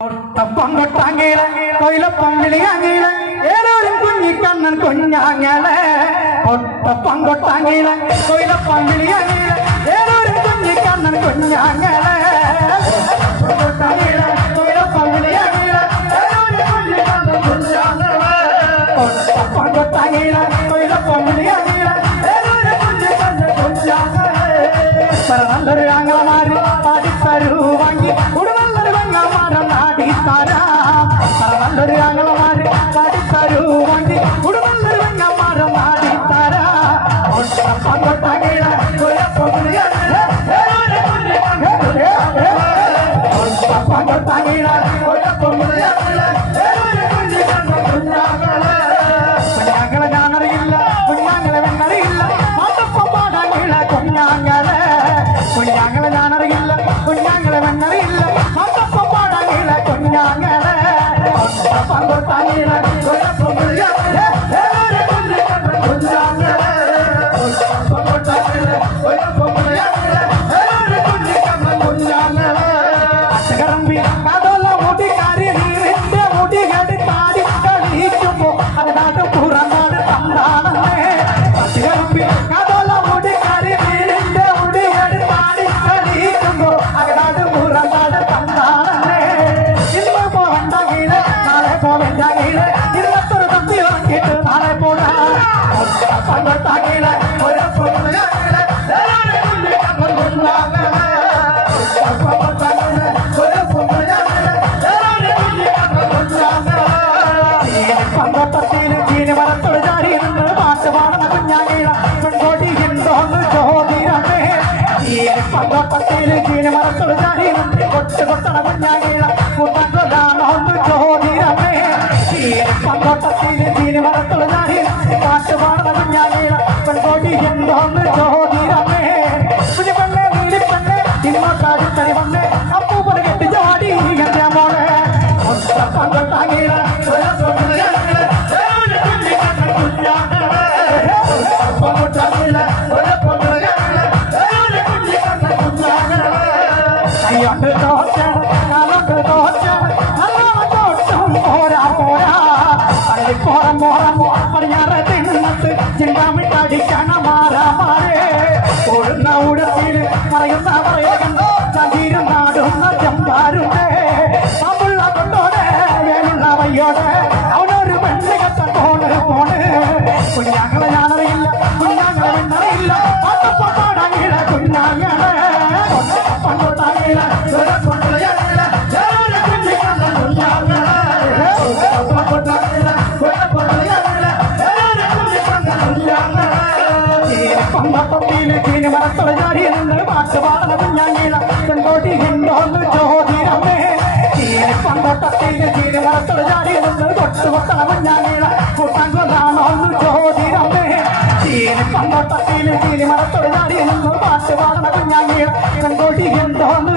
കൊട്ടാങ്ങീല കൊയിലപ്പം വിളിയാങ്ങീല ഏതൊരു കുഞ്ഞിക്കണ്ണൻ കുഞ്ഞാങ്ങല ഒട്ടപ്പം കൊട്ടാങ്ങീല കൊയിലപ്പം വിളിയാങ്ങീല ഏതൊരു കുഞ്ഞിക്കണ്ണൻ കുഞ്ഞാങ്ങല കൊട്ടാങ്ങീല കൊയിലപ്പം വിളിയാങ്ങീല ഏതൊരു കുഞ്ഞിക്കണ്ണൻ കുഞ്ഞാങ്ങല ഒട്ടപ്പം കൊട്ടാങ്ങീല കൊയിലപ്പം വിളിയാങ്ങീല ഏതൊരു കുഞ്ഞിക്കണ്ണൻ കുഞ്ഞാങ്ങല നല്ലൊരു ആങ്ങളമാര് പാടിത്തരൂ വാങ്ങി നല്ലൊരു വെങ്ങമാരം നാടിത്താരാ നല്ലൊരു ആങ്ങളമാര് പാടിത്തരൂ വാങ്ങി നല്ലൊരു വെങ്ങമാരം നാടിത്താരാ പങ്കോട്ടാങ്ങീഴ പങ്കോട്ടാങ്ങീഴ കുഞ്ഞാങ്ങളെ ഞാനറിയില്ല കുഞ്ഞാങ്ങളെ വെണ്ണറിയില്ല മാതപ്പം പാടാങ്ങീഴ കുഞ്ഞാങ്ങളെ കുഞ്ഞാങ്ങളെ ഞാനറിയില്ല കുഞ്ഞാങ്ങളെ വെണ്ണറിയില്ല മാതപ്പം പാടാങ്ങീഴ കുഞ്ഞാങ്ങളെ പങ്കോട്ടാങ്ങീഴ അച്ചകറമ്പി കഥല മുടിക്കാരി നീറിന്റെ മുടികടി പാടി കളിക്കുമ്പോ അതിനാട്ട് പുറനാട് തന്നാണേ അച്ചകറമ്പി കഥല മുടിക്കാരി നീറിന്റെ മുടികടി പാടി കളിക്കുമ്പോ അതിനാട്ട് പുറനാട് തന്നാണേ ഇന്ന് പോകണ്ടെങ്കില് നാളെ പോകണ്ടെങ്കില് ഇന്നത്തൊരു തമ്പി ഇറങ്ങിയിട്ട് നാളെ പോകാ പങ്കോട്ടാങ്ങീല പങ്കോട്ടത്തില് ചീനി മരത്തോട് ചാരി നിന്ന് പാട്ട് പാടുന്ന കുഞ്ഞാങ്ങീള പെൺകോട്ടി എന്തോന്ന് ചോദിരമേ പങ്കോട്ടത്തില് ചീനി മരത്തോട് ചാരി നിന്ന് കൊട്ടണ കുഞ്ഞാങ്ങീള കുട്ടൊന്ന് ചോദിരമേ പങ്കോട്ടത്തില് ചീനി മരത്തോട് ചാരി പാട്ട് പാടുന്ന കുഞ്ഞാങ്ങീള പെൺകോട്ടി എന്തോന്ന് ചോദിരമേ കുഞ്ഞു പെണ്ണെ നീലിപ്പെണ്ണെ ഇന്നോട്ടാടി തനി വണ്ണെ അപ്പൂപ്പന് കെട്ടി ചാടി എന്റെ മോളെ പങ്കോട്ടാങ്ങീള കൈകൊണ്ട് തോറ്റണം കാലുകൊണ്ട് തോറ്റണം നല്ലോട്ടും പോരാ പോരാ പള്ളിപ്പോറം പോറം പടിഞ്ഞാറ് തിന്നത്ത് ചിന്താമിട്ടടിക്കണ മാറാ മാറേ ഒഴുന്ന ഉടത്തിൽ പറയുന്ന പറയകണ്ടോ ചതീരും നാടുന്ന ചെമ്പാരുണ്ടേ അമ്പുള്ള കൊണ്ടോടെ വേലുള്ള വയ്യോടെ അവനൊരു പെണ്ണുകത്ത പോണ് പോണ് കുഞ്ഞാങ്ങളെ ഞാനറിയില്ല കുഞ്ഞാങ്ങളെ വെണ്ണറിയില്ല പാടാങ്ങീഴ കുഞ്ഞാങ്ങളെ പങ്കോട്ടാങ്ങീഴ പങ്കോട്ടത്തില് ചീനി മരത്തോട് ചാരി നിന്ന് പാട്ട് പാടുന്ന കുഞ്ഞാങ്ങീഴ പെൺകോട്ടി എന്തോന്ന് ചോദിരമേ പങ്കോട്ടത്തില് ചീനി മരത്തോട് ചാരി നിന്ന് കൊട്ടുകൊട്ടണ കുഞ്ഞാങ്ങീഴ കൂട്ടാങ്കൊല്ലാണോന്ന് ചോദിരമേ പങ്കോട്ടത്തില് ചീനി മരത്തോട് ചാരി നിന്ന് പാട്ട് പാടുന്ന കുഞ്ഞാങ്ങീഴ പെൺകോട്ടി എന്തോന്ന്